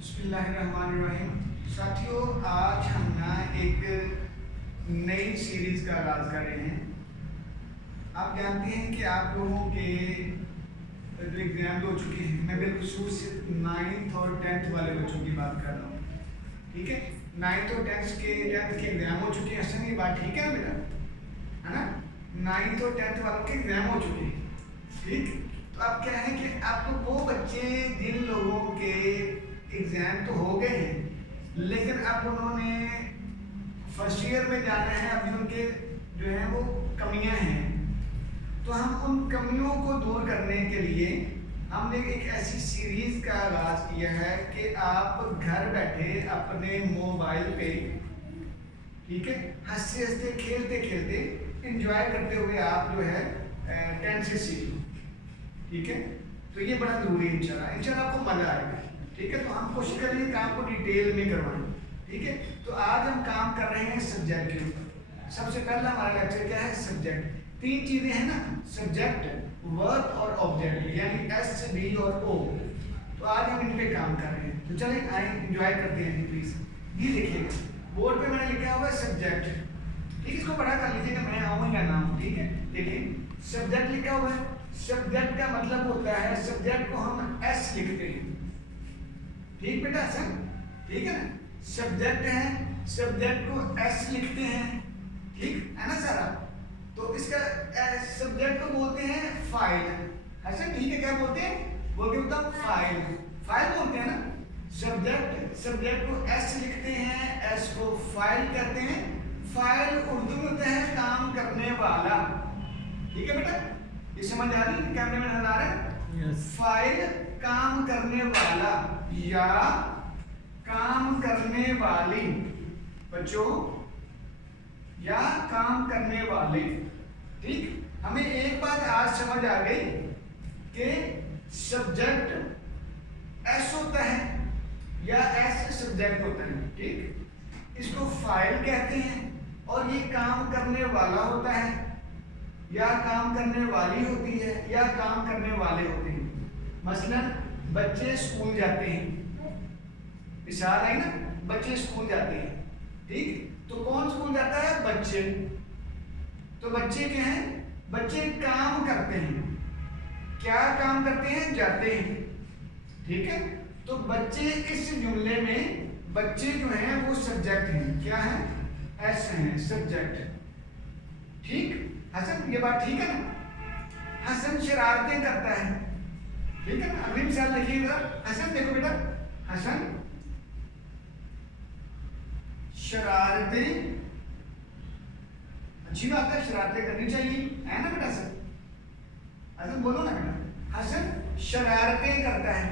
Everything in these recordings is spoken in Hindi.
बिस्मिल्लाहिर्रहमानिर्रहीम। साथियों, आज हम ना एक नई सीरीज का आगाज कर रहे हैं। आप जानते हैं कि आप लोगों के जो एग्जाम हो चुके हैं, मैं बिलखुसूस 9th और 10th वाले बच्चों की बात कर रहा हूँ। ठीक है, 9th और 10th के एग्जाम हो चुके हैं। ऐसा नहीं, बात ठीक है ना बेटा, है ना? 9th और 10th वालों के एग्जाम हो चुके हैं। ठीक, तो अब क्या है कि आपको वो बच्चे जिन लोगों के एग्जाम तो हो गए हैं, लेकिन अब उन्होंने फर्स्ट ईयर में जाना है, अभी उनके जो है वो कमियां हैं, तो हम उन कमियों को दूर करने के लिए हमने एक ऐसी सीरीज का आगाज किया है कि आप घर बैठे अपने मोबाइल पे, ठीक है, हंसते हंसते खेलते खेलते एंजॉय करते हुए आप जो है 10 से सीख लो। ठीक है, तो ये बड़ा जरूरी है। इंशाल्लाह आपको मजा आएगा। ठीक है, तो हम कोशिश करेंगे काम को डिटेल में करवाएं। ठीक है, तो आज हम काम कर रहे हैं सब्जेक्ट के ऊपर। सबसे पहला हमारा लेक्चर क्या है? सब्जेक्ट। तीन चीजें हैं ना, सब्जेक्ट, वर्ब और ऑब्जेक्ट, यानी एस, बी और ओ। तो आज हम इन पे काम कर रहे हैं, तो चलिए आए एंजॉय करते हैं प्लीज। ये देखिएगा बोर्ड पे मैंने लिखा हुआ है सब्जेक्ट। ठीक है, इसको पढ़ा कर लीजिएगा, मैं आऊँ या ना आऊँ। ठीक है, देखिए सब्जेक्ट लिखा हुआ है। सब्जेक्ट का मतलब होता है, सब्जेक्ट को हम एस लिखते हैं। ठीक बेटा, सर ठीक है ना? सब्जेक्ट है, सब्जेक्ट को एस लिखते हैं। ठीक है ना सर? तो इसका सब्जेक्ट को बोलते हैं फाइल। ऐसा ठीक है, क्या बोलते हैं? बोलते मतलब फाइल, फाइल बोलते हैं ना। सब्जेक्ट को एस लिखते हैं, एस को फाइल कहते हैं। फाइल उर्दू में होता है काम करने वाला। ठीक है बेटा, ये समझ आ रही है? कैमरे में नजर आ रहा है? yes. फाइल काम करने वाला या काम करने वाली बच्चों, या काम करने वाले। ठीक, हमें एक बात आज समझ आ गई कि सब्जेक्ट एस होता है या एस सब्जेक्ट होता है। ठीक, इसको फाइल कहते हैं और ये काम करने वाला होता है, या काम करने वाली होती है, या काम करने वाले होते हैं। मसलन बच्चे स्कूल जाते हैं, मिसाल है ना, बच्चे स्कूल जाते हैं। ठीक, तो कौन स्कूल जाता है? बच्चे। तो बच्चे क्या हैं? बच्चे काम करते हैं। क्या काम करते हैं? जाते हैं। ठीक है, तो बच्चे इस जुमले में बच्चे जो हैं वो सब्जेक्ट हैं। क्या है? एस हैं, सब्जेक्ट। ठीक, हसन, ये बात ठीक है ना? हसन शरारतें करता है। ठीक है ना? अगली मिसाल लिखिएगा। हसन, देखो बेटा, हसन शरारतें, अच्छी बात है, शरारतें करनी चाहिए, है ना बेटा? सर हसन बोलो ना बेटा। हसन शरारतें करता है।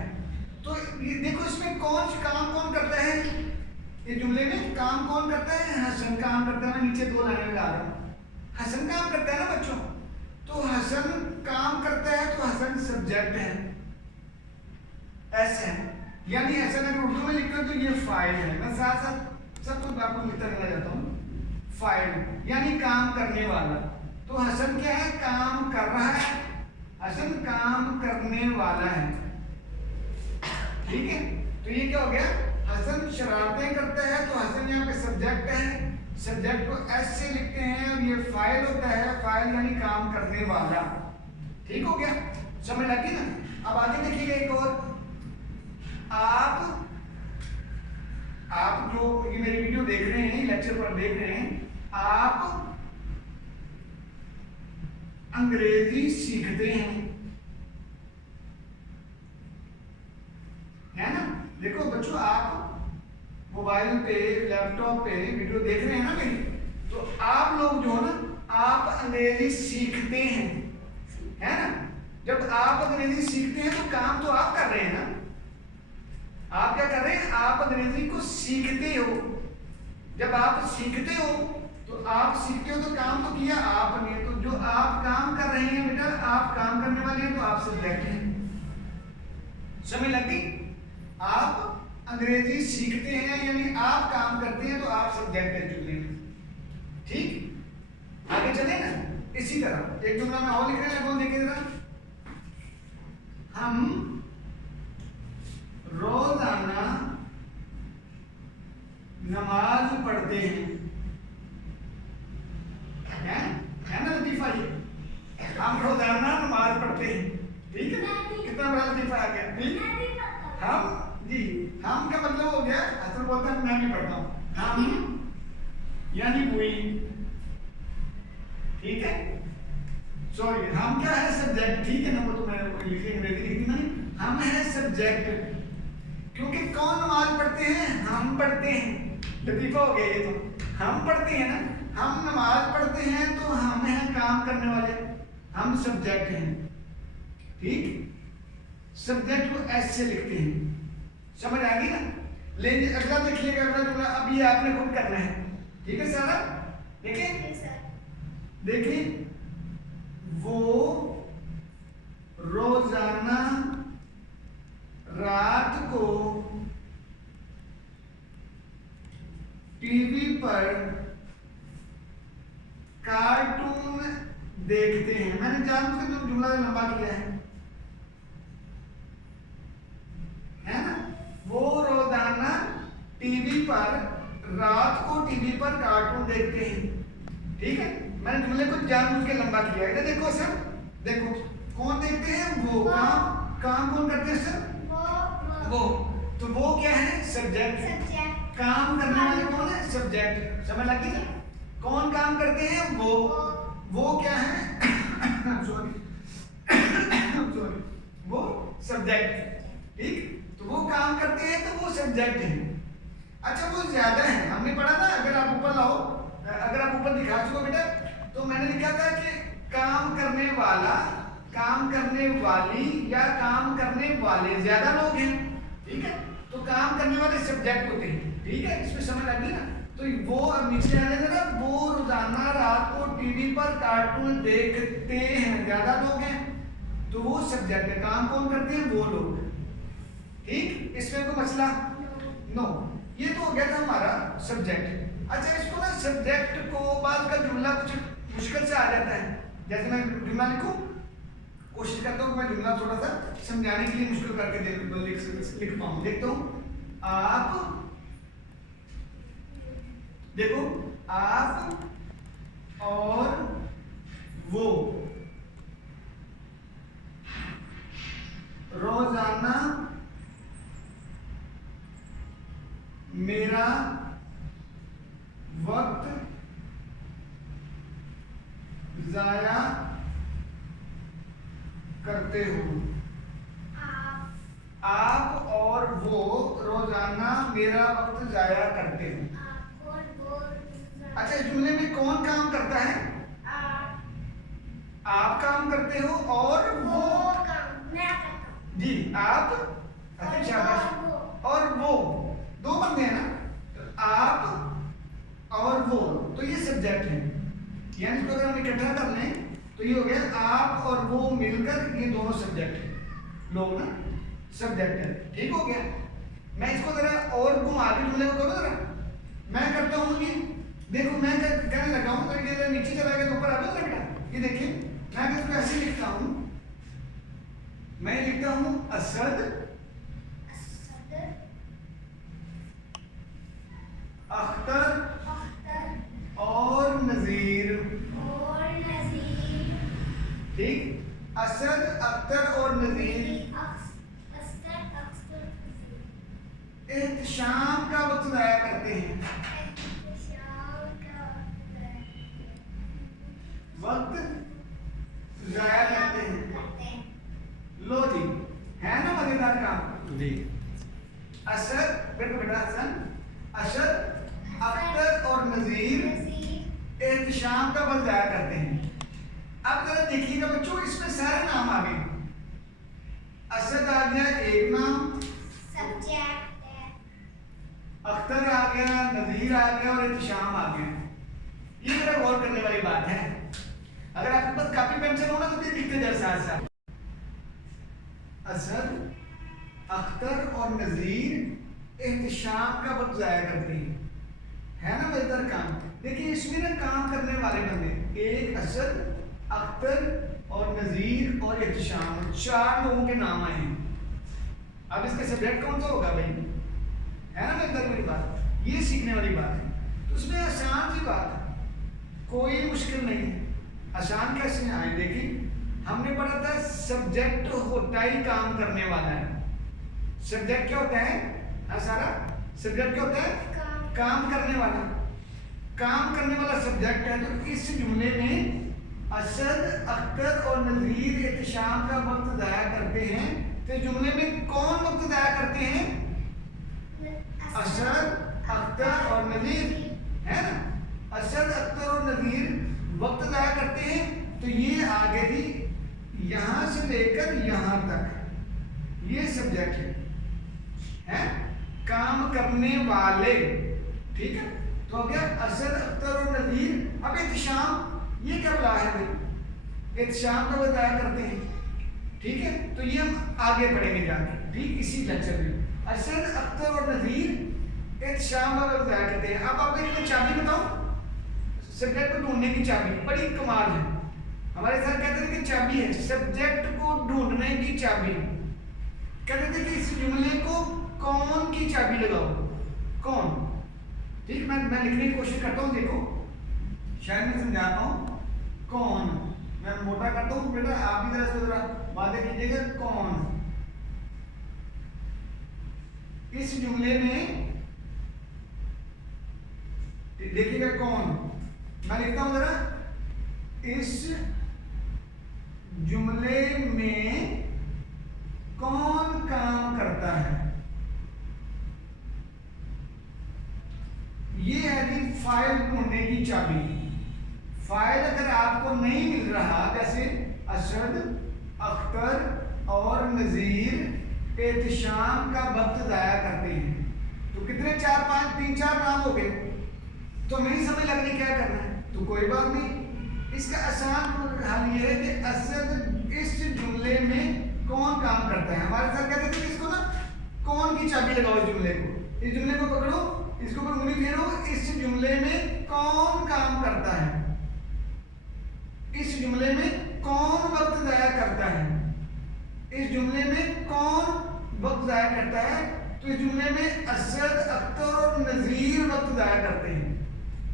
तो ये देखो, इसमें काम कौन करता है? ये जुमले में काम कौन करता है? हसन काम करता है। मैं नीचे दो लाइनें लगा रहा हूं। हसन काम करता है ना बच्चों, तो हसन काम करता है, तो हसन सब्जेक्ट है, एस है। यानी हसन अगर उर्दू में लिखते हो तो ये फाइल है। मैं साथ साथ सब कुछ आपको लिखता रहना चाहता हूँ। फाइल यानी काम करने वाला। तो हसन क्या है? काम कर रहा है। हसन काम करने वाला है। ठीक है, तो ये क्या हो गया? हसन शरारतें करता है, तो हसन यहाँ पे सब्जेक्ट है। सब्जेक्ट को एस से लिखते हैं और ये फाइल होता है। फाइल यानी काम करने वाला। ठीक हो गया, समझ लगी ना? अब आगे देखिएगा एक और। आप जो ये मेरी वीडियो देख रहे हैं, लेक्चर पर देख रहे हैं, आप अंग्रेजी सीखते हैं, है ना? देखो बच्चों, आप मोबाइल पे, लैपटॉप पे वीडियो देख रहे हैं ना मेरी, तो आप लोग जो है ना, आप अंग्रेजी सीखते हैं, है ना? जब आप अंग्रेजी सीखते हैं तो काम तो आप कर रहे हैं ना। आप क्या कर रहे हैं? आप अंग्रेजी को सीखते हो। जब आप सीखते हो तो आप सीखते हो, तो काम तो किया आपने। तो जो आप काम कर रहे हैं बेटा, आप काम करने वाले हैं, तो आप सब्जेक्ट हैं। समझ लगी? आप अंग्रेजी सीखते हैं यानी आप काम करते हैं, तो आप सब्जेक्ट है जुमले में। ठीक, आगे चले ना। इसी तरह एक जुमला में और लिख रहे हैं, बोल देखिए जरा। हम रोजाना नमाज पढ़ते हैं, है ना लतीफा ये, हम रोजाना नमाज पढ़ते हैं, ठीक है, कितना बड़ा लतीफा आ गया, ठीक। हम जी, हम का मतलब हो गया, असल बोलते हैं मैं भी पढ़ता हूँ, हम यानी वी, ठीक है। सॉरी, हम क्या है सब्जेक्ट, ठीक है ना, वो तो मैं लिखे अंग्रेजी लिखी नहीं, हम है सब्जेक्ट, क्योंकि कौन नमाज पढ़ते हैं, हम पढ़ते हैं, लतीफा हो गया ये तो, हम पढ़ते हैं ना, हम नमाज पढ़ते हैं तो हम हैं काम करने वाले, हम सब्जेक्ट हैं, ठीक। सब्जेक्ट को एस से लिखते हैं, समझ आ गई ना। लेकिन अगला देखिएगा, अगला जुमला अब ये आपने खुद करना है, ठीक है सारा, देखिए देखिए, वो रोजाना रात को टीवी पर कार्टून देखते हैं। मैंने जानबूझ के जुमला लंबा किया है ना। वो रोजाना टीवी पर रात को टीवी पर कार्टून देखते हैं, ठीक है। मैंने जुमले को जानबूझ के लंबा किया है। देखो सर, देखो कौन देखते हैं, वो काम कौन करते हैं सर, वो तो वो क्या है सब्जेक्ट, काम करने वाले कौन है सब्जेक्ट, समझ लगी ना। कौन काम करते हैं, वो क्या है सॉरी वो सब्जेक्ट, ठीक। तो वो काम करते हैं तो वो सब्जेक्ट है। अच्छा वो ज्यादा है, हमने पढ़ा था, अगर आप ऊपर लाओ, अगर आप ऊपर दिखा चुको बेटा, तो मैंने लिखा था कि काम करने वाला, काम करने वाली या काम करने वाले ज्यादा लोग हैं, ठीक है। तो काम करने वाले सब्जेक्ट होते हैं, ठीक है, इसमें समझ आ गई ना। तो वो अब नीचे आ जाएगा ना, वो रोजाना रात को टीवी पर कार्टून देखते हैं, ज्यादा लोग हैं तो वो सब्जेक्ट है। काम कौन करते हैं, वो लोग, ठीक। इसमें कोई मसला नो। ये तो हो गया था हमारा सब्जेक्ट। अच्छा इसको ना सब्जेक्ट को बाद का जुमला कुछ मुश्किल से आ जाता है। जैसे मैं जुमला लिखूं, कोशिश करता हूँ कि मैं जुमला थोड़ा सा समझाने के लिए मुश्किल करके लिख पाऊं। देखता हूँ, आप देखो, आप और वो रोजाना मेरा वक्त जाया करते हो। आप और वो रोजाना मेरा वक्त जाया करते हो। अच्छा इस जुमले में कौन काम करता है, आप काम करते हो और वो जी, आप, अच्छा शाबाश, और वो दो बंदे हैं ना, तो आप और वो, तो ये सब्जेक्ट है। यानी इसको अगर हम इकट्ठा कर लें तो ये हो गया आप और वो मिलकर, ये दोनों सब्जेक्ट है, लोग ना सब्जेक्ट है, ठीक हो गया। मैं इसको जरा और घुमा के जुमले को करूँ जरा, मैं करता हूँ ये, देखो मैं कहने लगा हूँ, तो ये नीचे चला गया तो ऊपर आ जाओ बेटा। ये देखिए मैं इसको ऐसे लिखता हूँ, मैं लिखता हूँ असद, अख्तर और नजीर, ठीक। असद, अख्तर और नजीर शाम का वक्त जाया करते हैं, वक्त जाया करते हैं। लो जी, है ना मजेदार काम जी। असद, बेटा हसन, असद, अख्तर और नजीर एहतशाम का वक्त जाया करते हैं। अब जरा देखिएगा बच्चों, इसमें सारे नाम आ गए। असद आ गया एक नाम, सब्जेक्ट है, अख्तर आ गया, नजीर आ गया और एहतशाम आ गया। ये जरा गौर करने वाली बात है। अगर आपके पास कापी पेंसिल हो ना तो लिखते जाए साथ साथ। असद, अख्तर और नजीर एहतशाम का वक्त जाया करते हैं, है ना मजेदार काम। देखिए इसमें ना काम करने वाले बंदे, एक असद, अख्तर और नजीर और एहतशाम, चार लोगों के नाम आए हैं। अब इसका सब्जेक्ट कौन सा होगा भाई, है ना मजेदार वाली बात। ये सीखने वाली बात है। तो उसमें आसान सी बात है, कोई मुश्किल नहीं है। आसान कैसे है, आए देखिए, हमने पढ़ा था सब्जेक्ट होता ही काम करने वाला है। सब्जेक्ट क्या होता है? सारा सब्जेक्ट क्या होता है? काम करने वाला। काम करने वाला सब्जेक्ट है। तो इस जुमले में असद, अख्तर और नज़ीर एहतशाम का वक्त ज़ाया करते हैं। तो जुमले में कौन वक्त ज़ाया करते हैं? असद, अख्तर और नज़ीर, है ना? असद, अख्तर और नज़ीर वक्त ज़ाया करते हैं। तो ये आगे थी, यहां से लेकर यहां तक ये सब्जेक्ट है काम करने वाले। ठीक है, तो हो गया असद, अख्तर और नज़ीर। अब एहतशाम, ये क्या बुला है भाई? एहतशाम का बताया करते हैं। ठीक है, तो ये हम आगे पढ़ेंगे जाके, ठीक इसी लेक्चर में। असद, अख्तर और नज़ीर एहतशाम का बताया करते हैं। अब आपको एक चाबी बताओ, सब्जेक्ट को ढूंढने की चाबी बड़ी कमाल है। हमारे सर कहते थे कि चाबी है, सब्जेक्ट को ढूंढने की चाबी। कहते थे कि इस जुमले को कौन की चाबी लगाओ, कौन। ठीक, मैं लिखने की कोशिश करता हूँ, देखो शायद मैं समझा पाऊँ। कौन, मैं मोटा करता हूँ बेटा, आप भी जरा जरा बातें कीजिएगा। कौन, इस जुमले में देखिएगा कौन। मैं लिखता हूँ जरा, इस जुमले में कौन काम करता है। ये है कि फाइल ढूंढने की चाबी। फाइल अगर आपको नहीं मिल रहा, जैसे असद, अख्तर और नज़ीर एहतशाम का वक्त ज़ाया करते हैं, तो कितने 4 5 3 4 नाम हो गए। तो नहीं समझ लगनी क्या करना है, तो कोई बात नहीं। इसका आसान हल ये है कि असद इस जुमले में कौन काम करता है। हमारे सर कहते थे इसको ना कौन की चाबी लगाओ, इस जुमले को, इस जुमले को पकड़ो, इसको ऊपर उंगली फेरो, इस जुमले में कौन काम करता है, इस जुमले में कौन वक्त ज़ाया करता है, इस जुमले में कौन वक्त ज़ाया करता है। तो इस जुमले में असद, अख्तर और नज़ीर वक्त ज़ाया करते हैं।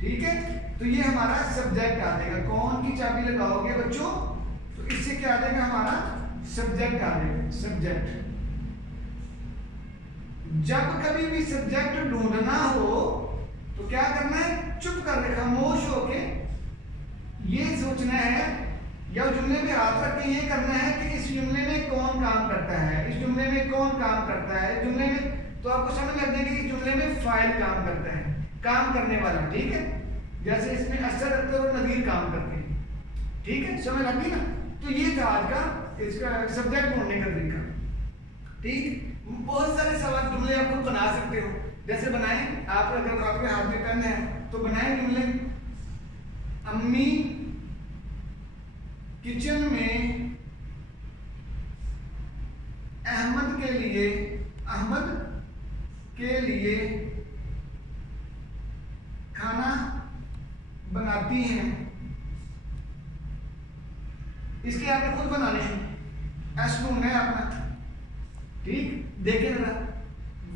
ठीक है, तो ये हमारा सब्जेक्ट आ जाएगा। कौन की चाबी लगाओगे बच्चों, तो इससे क्या आ जाएगा, हमारा सब्जेक्ट आ जाएगा। सब्जेक्ट, जब कभी भी सब्जेक्ट ढूंढना हो तो क्या करना है, चुप कर खामोश होके ये सोचना है, या जुमले में हाथ रख के ये करना है कि इस जुमले में कौन काम करता है, इस जुमले में कौन काम करता है। जुमले में तो आपको समझ लग जाएगी कि जुमले में फाइल काम करता है, काम करने वाला। ठीक है, जैसे इसमें असद, अख्तर और नज़ीर काम करते हैं। ठीक है, समझ लग गई ना। तो ये था आज का इसका सब्जेक्ट ढूंढने का तरीका। ठीक, बहुत सारे सवाल जुमले आप खुद बना सकते हो। जैसे बनाएं आप, अगर आपके हाथ में पेन है तो बनाएं जुमले। अम्मी किचन में अहमद के लिए खाना बनाती हैं। इसके आपने खुद बनाने हैं, एस ढूंढना है अपना। ठीक, देखिए जरा,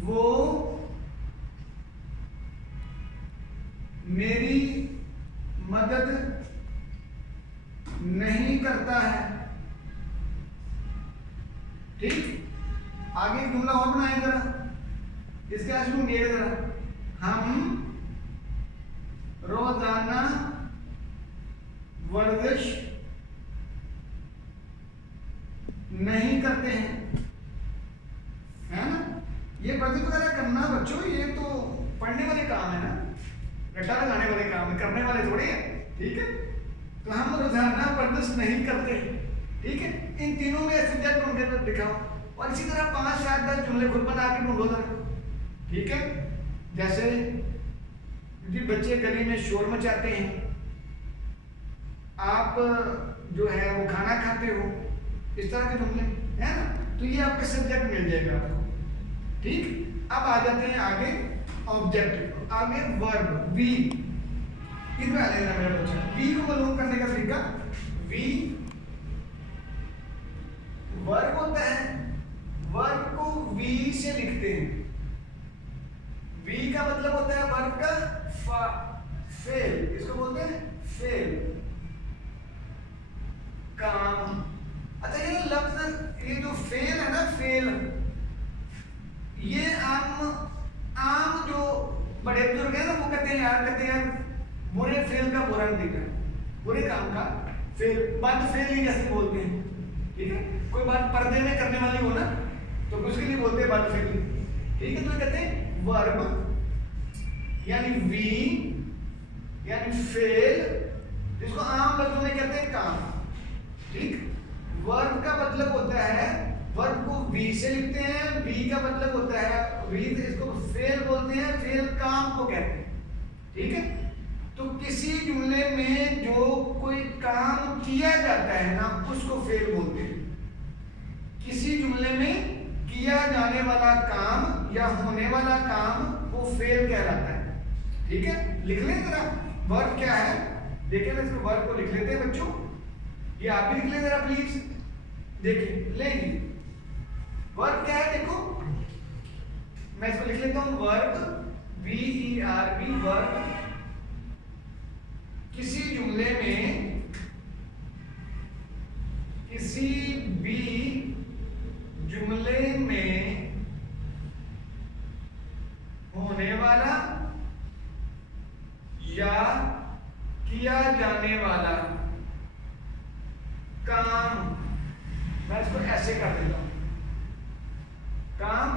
वो मेरी मदद नहीं करता है। ठीक, आगे एक जुमला और बनाए जरा, इसके आज ढूंढिएगा जरा। हम रोजाना वर्जिश नहीं करते हैं, है ना। ये वर्जिश वगैरह करना बच्चों, ये तो पढ़ने वाले काम है ना, रट्टा लगाने वाले काम है, करने वाले थोड़े हैं। ठीक है, तो हम रोजाना वर्जिश नहीं करते। ठीक है, इन तीनों में सब्जेक्ट ढूंढ के दिखाओ, और इसी तरह 5 7 10 जुमले खुद बना के ढूंढो जरा। ठीक है, जैसे जी बच्चे गली में शोर मचाते हैं, आप जो है वो खाना खाते हो, इस तरह के जुमले, है ना। तो ये आपका सब्जेक्ट मिल जाएगा आपको। ठीक, अब आ जाते हैं आगे ऑब्जेक्ट, आगे वर्ब, वी। इधर आ जाएगा मेरा बच्चा, वी को मालूम करने का तरीका। वी वर्ब होता है, वर्ब को वी से लिखते हैं। वी का मतलब होता है बड़े बुजुर्ग हैं ना, वो कहते हैं यार बुरे फेल का बुरा नतीजा, बुरे काम का फेल, बद फेल ही जैसे बोलते हैं, ठीक है। कोई बात पर्दे में करने वाली हो ना तो उसके लिए बोलते हैं बद फेल, ठीक है। तो कहते हैं वर्ब यानी वी यानी फेल, जिसको आम लफ्जों में कहते हैं काम, ठीक। वर्ब का मतलब होता है, वर्ब को वी से लिखते हैं, वी का मतलब होता है वी, इसको फेल बोलते हैं, फेल काम को कहते हैं, ठीक है। तो किसी जुमले में जो कोई काम किया जाता है ना उसको फेल बोलते हैं। किसी जुमले में किया जाने वाला काम या होने वाला काम वो फेल कहलाता है, ठीक है। लिख लें जरा वर्ब क्या है, देखिए ना, इसको वर्ब को लिख लेते हैं बच्चों, ये आप भी लिख लें जरा प्लीज, देखिए लेंगे वर्ब क्या है, देखो मैं इसको लिख लेता हूं, वर्ब VERB, वर्ब किसी जुमले में किसी भी जुमले में होने वाला या किया जाने वाला काम, मैं इसको ऐसे कर देता हूं, काम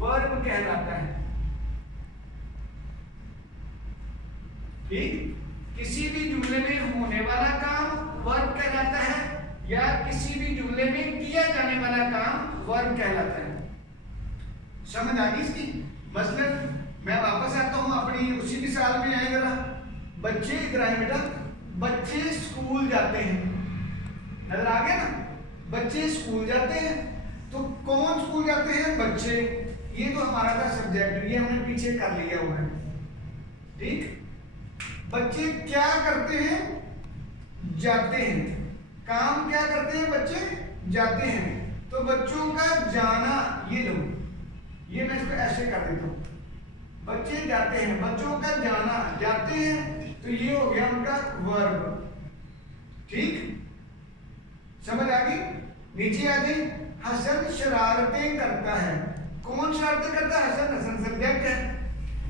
वर्ब कहलाता है, ठीक। किसी भी जुमले में होने वाला काम वर्ब कहलाता है या किसी भी जुमले में किया जाने वाला काम वर्ब कहलाता है। समझ आ गई इसकी? मसलन मैं वापस आता हूं अपनी उसी मिसाल में आए जरा, बच्चे इधर आए बेटा, बच्चे स्कूल जाते हैं, नजर आ गया ना, बच्चे स्कूल जाते हैं, तो कौन स्कूल जाते हैं? बच्चे, ये तो हमारा था सब्जेक्ट, ये हमने पीछे कर लिया हुआ है, ठीक। बच्चे क्या करते हैं? जाते हैं, काम क्या करते हैं? बच्चे जाते हैं, तो बच्चों का जाना, ये लो, ये मैं इसको ऐसे कर देता हूं, बच्चे जाते हैं, बच्चों का जाना, जाते हैं, तो ये हो गया उनका वर्ब, ठीक। समझ आ गई? नीचे आ गई, हसन शरारतें करता है, कौन शरारतें करता है? हसन, हसन सब्जेक्ट है।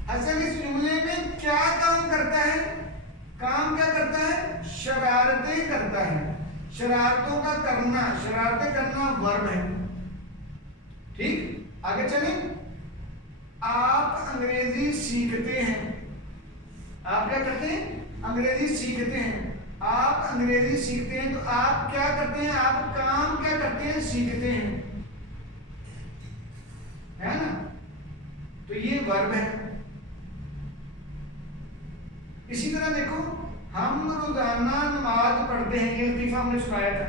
हसन इस जुमले में क्या काम करता है? काम क्या करता है? शरारतें करता है, शरारतों का करना, शरारतें करना वर्ब है, ठीक। आगे चले, आप अंग्रेजी सीखते हैं, आप क्या करते हैं? अंग्रेजी सीखते हैं, आप अंग्रेजी सीखते हैं, तो आप क्या करते हैं? आप काम क्या करते हैं? सीखते हैं, है ना, तो ये वर्ब है। इसी तरह देखो, हम रोजाना नमाज पढ़ते हैं, ये लतीफा हमने सुनाया था,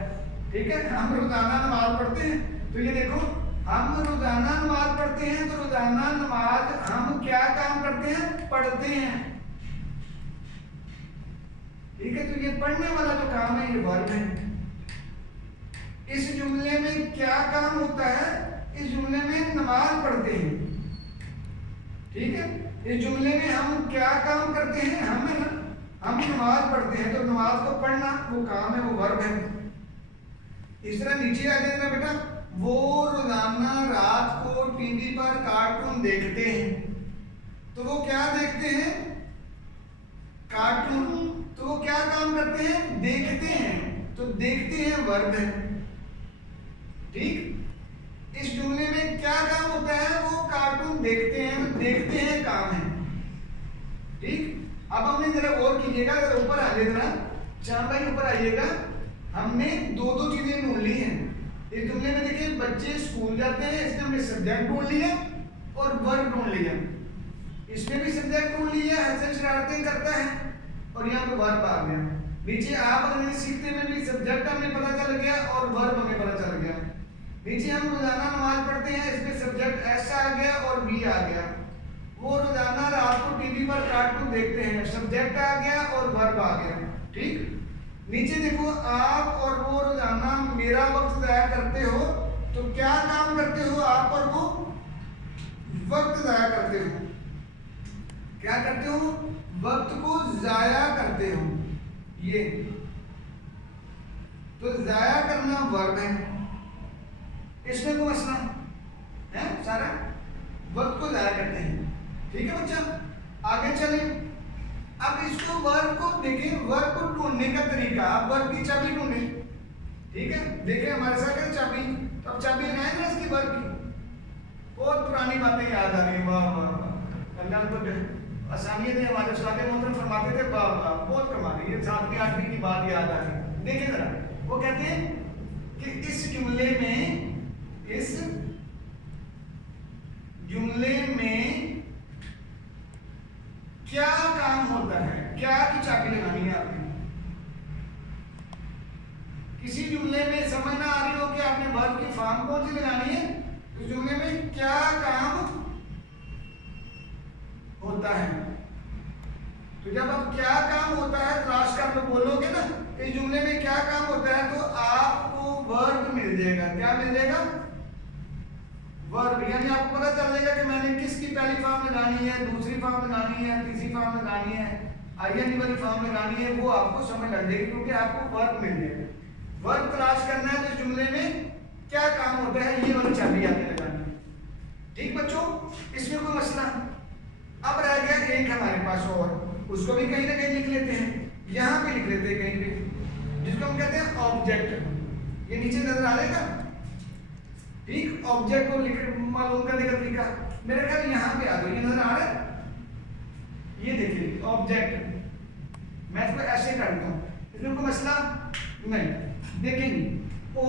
ठीक है, हम रोजाना नमाज पढ़ते हैं, तो ये देखो हम रोजाना नमाज पढ़ते हैं, तो रोजाना नमाज हम क्या काम करते हैं? पढ़ते हैं, ठीक है। तो ये पढ़ने वाला जो काम है ये वर्ब है। इस जुमले में क्या काम होता है? इस जुमले में नमाज पढ़ते हैं, ठीक है। इस जुमले में हम क्या काम करते हैं? हम है ना, हम नमाज पढ़ते हैं, तो नमाज को पढ़ना वो काम है, वो वर्ब है। इस तरह नीचे आ जाएगा बेटा, वो रोजाना रात को टीवी पर कार्टून देखते हैं, तो वो क्या देखते हैं? कार्टून, तो वो क्या काम करते हैं? देखते हैं, तो देखते हैं वर्ब है, ठीक। इस जुमले में क्या काम होता है? वो कार्टून देखते हैं, देखते हैं काम है, ठीक। अब हमने जरा गौर कीजिएगा, अगर ऊपर आ जाएगा, चांद भाई ऊपर आइएगा, हमने दो दो चीजें ढूंढ ली हैं इस जुमले में। देखिए बच्चे स्कूल जाते हैं, इसमें हमने सब्जेक्ट ढूंढ लिया और वर्ब ढूंढ लिया, इसमें भी सब्जेक्ट ढूंढ लिया, हसन शरारतें करता है, और यहाँ पे वर्ब आ गया। नीचे आप अंग्रेजी सीखते में भी सब्जेक्ट हमें पता चल गया और वर्ब हमें पता चल गया। नीचे हम रोजाना नमाज पढ़ते हैं, इसमें सब्जेक्ट ऐसा आ गया और बी आ गया। वो रोजाना रात को टीवी पर कार्टून देखते हैं, सब्जेक्ट आ गया और वर्ब आ गया, ठीक। नीचे देखो, आप और वो रोजाना मेरा वक्त जाया करते हो, तो क्या काम करते हो? आप और वो वक्त जाया करते हो, क्या करते हो? वक्त को जाया करते हो, ये तो जाया करना वर्ब है, इसमें कोई मसला है? सारा वक्त को जाया करते हैं, ठीक है बच्चा। आगे चले। अब इसको वर्ब को देखें, वर्ब को ढूंढने का तरीका, आप वर्ब की चाबी ढूंढे, ठीक है, देखें हमारे साथ है चाबी, तो अब चाबी लगाएंगे ना इसकी वर्ब की। बहुत पुरानी बातें याद आ रही, वाह वाह वाह, अल्लाह तो आसानी से हमारे उस्ताद मोहतरम फरमाते थे, वाह वाह बहुत कमाल, ये 7वीं 8वीं की बात याद आ रही। देखिए जरा, वो कहते हैं कि इस जुमले में क्या काम होता है, क्या की चाबी लगानी है आपने। किसी जुमले में समझ ना आ रही हो कि आपने वर्ब की फॉर्म कौन सी लगानी है, तो जुमले में क्या काम होता है। तो जब आप क्या काम होता है तलाश कर लो, बोलोगे ना इस जुमले में क्या काम होता है, तो आपको वर्ब मिल जाएगा। क्या मिल जाएगा, वर्ब। यानी आपको पता चल जाएगा कि मैंने किसकी पहली फॉर्म लगानी है, दूसरी फॉर्म लगानी है, तीसरी फॉर्म लगानी है, आईएनजी वाली फॉर्म लगानी है, वो आपको समझ लग जाएगी क्योंकि आपको वर्ब मिल जाएगा। वर्ब तलाश करना है तो जुमले में क्या काम होता है, ये वाली चाबी आपने लगानी है। ठीक बच्चों, इसमें कोई मसला। अब रह गया एक हमारे पास और, उसको भी कहीं ना कहीं लिख लेते हैं, यहाँ पे लिख लेते हैं कहीं पे, जिसको हम कहते हैं ऑब्जेक्ट। ये नीचे नजर आ जाएगा, ठीक। ऑब्जेक्ट को मालूम करने का तरीका मेरे ख्याल यहाँ पे आ गया, ये नजर आ रहा है, ये देखिए ऑब्जेक्ट। मैं इसको ऐसे करता हूँ, इसमें कोई मसला नहीं। देखेंगे ओ,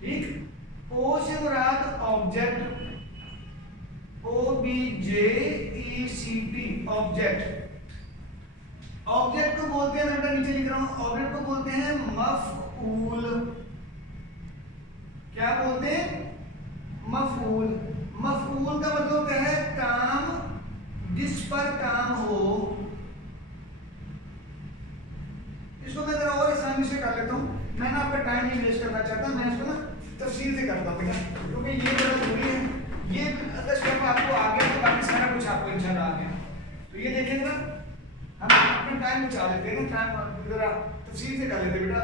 ठीक, ओ से मुराद ऑब्जेक्ट, OBJECT ऑब्जेक्ट। ऑब्जेक्ट को बोलते हैं, मैं नीचे लिख रहा हूं, ऑब्जेक्ट को बोलते हैं मफऊल। क्या बोलते हैं, मफऊल। मफऊल का मतलब होता है काम, जिस पर काम हो। इसको मैं जरा और आसानी से कर लेता हूं, मैं ना आपका टाइम नहीं वेस्ट करना चाहता, मैं इसको ना तफसील से करता हूं बेटा, क्योंकि ये बड़ा जरूरी है। ये अगर स्टेप आपको आ गया तो बाकी सारा कुछ आपको इंशाल्लाह आ गया। तो ये देखिए ना, हम अपना टाइम बचा लेते हैं ना, टाइम जरा तफसील से कर लेते हैं बेटा।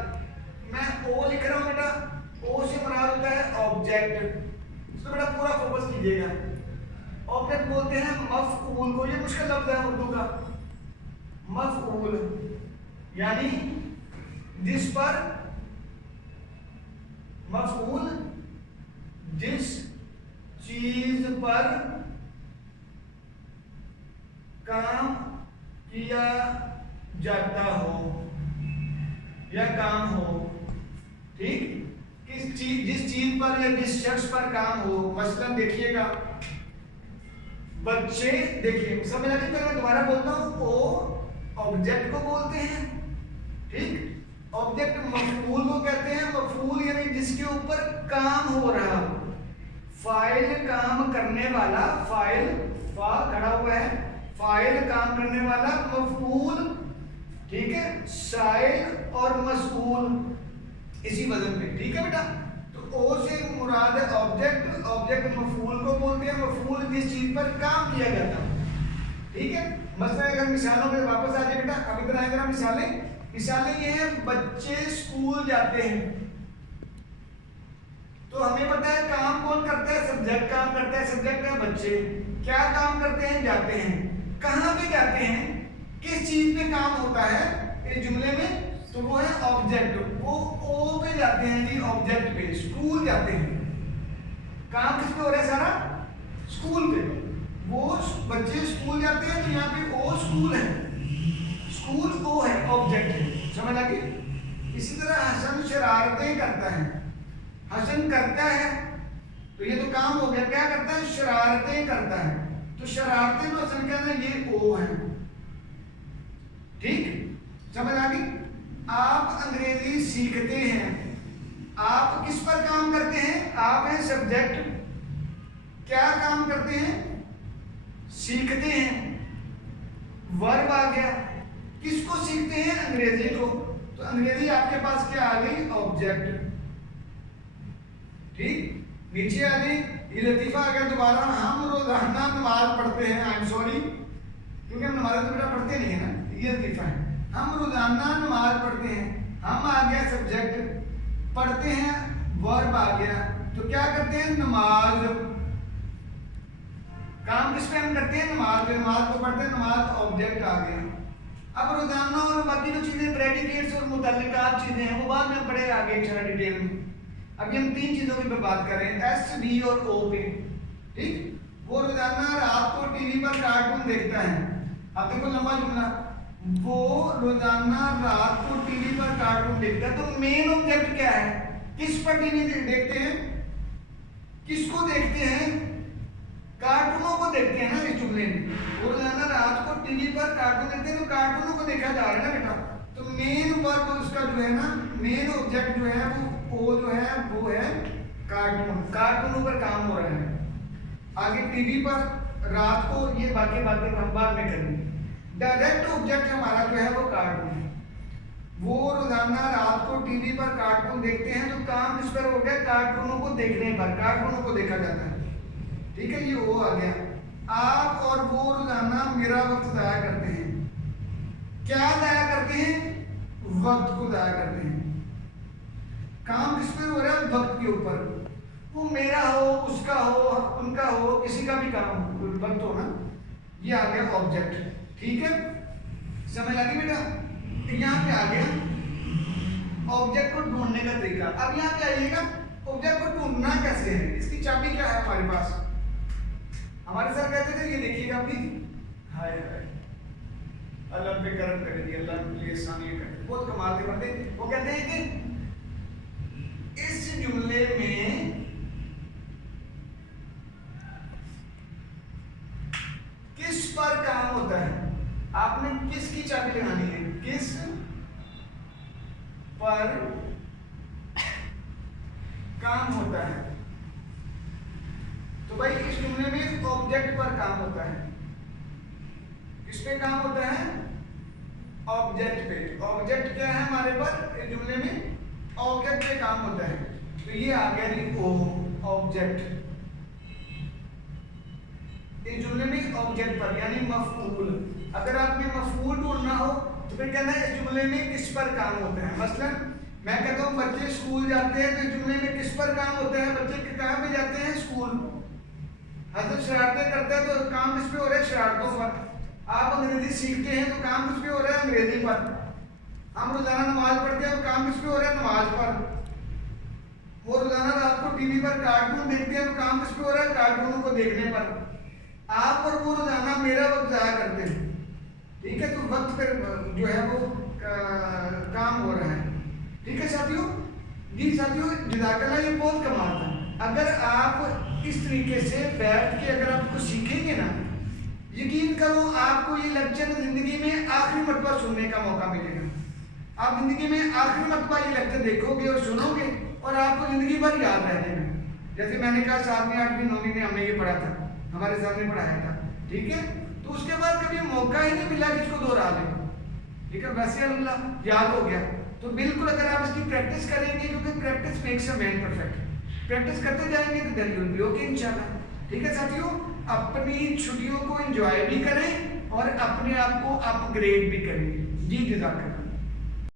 मैं ओ लिख रहा हूँ बेटा, ओ से मुराद होता है ऑब्जेक्ट, इसको बेटा पूरा फोकस कीजिएगा। ऑब्जेक्ट बोलते हैं मफऊल को, ये मुश्किल लफ्ज है उर्दू का, मफऊल यानी जिस पर, मफऊल जिस चीज पर काम किया जाता हो या काम हो, ठीक। किस चीज, जिस चीज पर या जिस शख्स पर काम हो। मसलन देखिएगा बच्चे, देखिए समझ आ गई, मैं दोबारा बोलता हूं, ओ ऑब्जेक्ट को बोलते हैं, ठीक। ऑब्जेक्ट मफऊल को कहते हैं, मफऊल यानी जिसके ऊपर काम हो रहा हो। फाइल काम करने वाला, फाइल फा खड़ा हुआ है, फाइल काम करने वाला, मफऊल, ठीक है। साइल और मसऊल इसी वजन में, ठीक है बेटा। तो ओ से मुराद है ऑब्जेक्ट, ऑब्जेक्ट मफऊल को बोलते हैं, मफऊल जिस चीज पर काम किया जाता है, ठीक है। मसलन अगर मिसालों में वापस आ जाए बेटा, अब इधर आएगा मिसालें। मिसालें ये हैं, बच्चे स्कूल जाते हैं, तो हमें पता है काम कौन करता है, सब्जेक्ट काम करता है, सब्जेक्ट है बच्चे। क्या काम करते हैं, जाते हैं। कहां पे जाते हैं, किस चीज पे काम होता है इस जुमले में, तो वो है ऑब्जेक्ट। वो ओ पे जाते हैं जी, ऑब्जेक्ट पे, स्कूल जाते हैं। काम किस पे हो रहा है, सारा स्कूल पे। वो बच्चे स्कूल जाते हैं, तो यहाँ पे ओ स्कूल है, स्कूल ओ है, ऑब्जेक्ट है, समझ आ गई। इसी तरह हसन शरारतें करता है, हसन करता है तो ये तो काम हो गया, क्या करता है, शरारतें करता है, तो शरारतें तो हसन कहना ये ओ है, ठीक, समझ आ गई। आप अंग्रेजी सीखते हैं, आप किस पर काम करते हैं, आप हैं सब्जेक्ट, क्या काम करते हैं, सीखते हैं, वर्ब आ गया। किसको सीखते हैं, अंग्रेजी को, तो अंग्रेजी आपके पास क्या आ गई, ऑब्जेक्ट, ठीक। नीचे आ गई, ये लतीफा आ गया दोबारा, हम रोजाना नमाज पढ़ते हैं, आई एम सॉरी क्योंकि हम नमाज तो बेटा पढ़ते नहीं है ना, ये लतीफा है, हम रोजाना नमाज पढ़ते हैं। हम आ गया सब्जेक्ट, पढ़ते हैं वर्ब आ गया, तो क्या करते हैं, नमाज, काम किस पे हम करते हैं, नमाज पे, नमाज को पढ़ते हैं, नमाज ऑब्जेक्ट आ गया। अब रोजाना और बाकी जो चीजें प्रेडिकेट्स और मुतल्लिकात चीजें हैं वो बाद में पढ़े आगे इंशाल्लाह डिटेल में। अभी हम तीन चीजों की बात कर रहे हैं, एस, डी और ओ पे। ठीक, वो रोजाना रात को टीवी पर कार्टून देखता है। अब देखो लंबा जुमला, वो रोजाना रात को टीवी पर कार्टून देखता है। तो मेन ऑब्जेक्ट क्या है, किस पर टीवी देखते हैं, किसको देखते हैं, कार्टूनों को देखते हैं ना इस जुमले में। वो रोजाना रात को टीवी पर कार्टून देखते हैं, तो कार्टूनों को देखा जा रहा है ना बेटा। तो मेन वर्ब उसका जो है ना, मेन ऑब्जेक्ट जो है वो जो है वो है कार्टून, कार्टूनों पर काम हो रहा है। आगे टीवी पर रात को, ये बाकी बातें हम बाद में करेंगे। डायरेक्ट ऑब्जेक्ट हमारा जो है वो कार्टून है। वो रोजाना रात को टीवी पर कार्टून देखते हैं, तो काम किस पर हो गया, कार्टूनों को देखने पर, कार्टूनों को देखा जाता है। ठीक है, ये वो आ गया। आप और वो रोजाना मेरा वक्त जाया करते हैं। क्या जाया करते हैं, वक्त को जाया करते हैं। काम किस पर हो रहा है, वक्त के ऊपर। वो मेरा हो, उसका हो, उनका हो, किसी का भी काम हो, वक्त हो ना, ये आ गया ऑब्जेक्ट। ठीक है, समझ आ गई बेटा। यहाँ पे आ गया ऑब्जेक्ट को ढूंढने का तरीका। अब यहाँ पे आइएगा, ऑब्जेक्ट को ढूंढना कैसे है, इसकी चाबी क्या है हमारे पास। हमारे सर कहते थे, ये देखिएगा अभी, हाय हाय अल्लाह पे करम करे दी, अल्लाह के लिए सानिया करते, बहुत कमाल के बंदे। वो कहते हैं कि इस जुमले में किस पर काम होता है, आपने किसकी चाबी लगानी है, किस पर काम होता है। तो भाई इस जुमले में ऑब्जेक्ट पर काम होता है। किस पे काम होता है, ऑब्जेक्ट पे। ऑब्जेक्ट क्या है हमारे पर इस जुमले में, ऑब्जेक्ट पे काम होता है। तो ये आ गया जी ओ, ऑब्जेक्ट। इस जुमले में ऑब्जेक्ट पर यानी मफऊल। अगर आपने मफऊल ढूंढना हो तो फिर कहना है इस जुमले में किस पर काम होता है। मसलन मैं कहता हूँ बच्चे स्कूल जाते हैं, तो इस जुमले में किस पर काम होता है, बच्चे कहाँ पे जाते हैं, स्कूल। हजरत शरारतें करते हैं, तो काम किस पे हो रहा है, शरारतों पर। आप अंग्रेजी सीखते हैं, तो काम किस पे हो रहा है, अंग्रेजी पर। हम रोजाना नमाज पढ़ते हैं, तो काम किस पे हो रहा है, नमाज पर। वो रोजाना रात को टीवी पर कार्टून देखते हैं, तो काम किस पे हो रहा है, कार्टूनों को देखने पर। आप और वो रोजाना मेरा वक्त जाया करते हैं। ठीक है, तो वक्त पर जो है वो काम हो रहा है। ठीक है साथियों, जी साथियों, जज़ाकल्लाह, ये बहुत कमाल था। अगर आप इस तरीके से बैठ के अगर आप कुछ सीखेंगे ना, यकीन करो आपको ये लेक्चर जिंदगी में आखिरी मरतबा सुनने का मौका मिलेगा। आप जिंदगी में आखिरी मरतबा ये लेक्चर देखोगे और सुनोगे और आपको जिंदगी भर याद रह जाएगा। जैसे मैंने कहा 7वीं 8वीं 9वीं में हमने ये पढ़ा था, हमारे सामने पढ़ाया था। ठीक है, तो उसके बाद कभी मौका ही नहीं मिला कि इसको दोहरा लें। ठीक है, वैसे अल्लाह याद हो गया। तो बिल्कुल अगर आप इसकी प्रैक्टिस करेंगे, क्योंकि practice makes a man perfect, practice करते जाएंगे तो then you will be okay इंशाल्लाह। ठीक है साथियों, अपनी छुट्टियों को एंजॉय भी करें और अपने आप को अपग्रेड भी करें। जी जज़ाकल्लाह।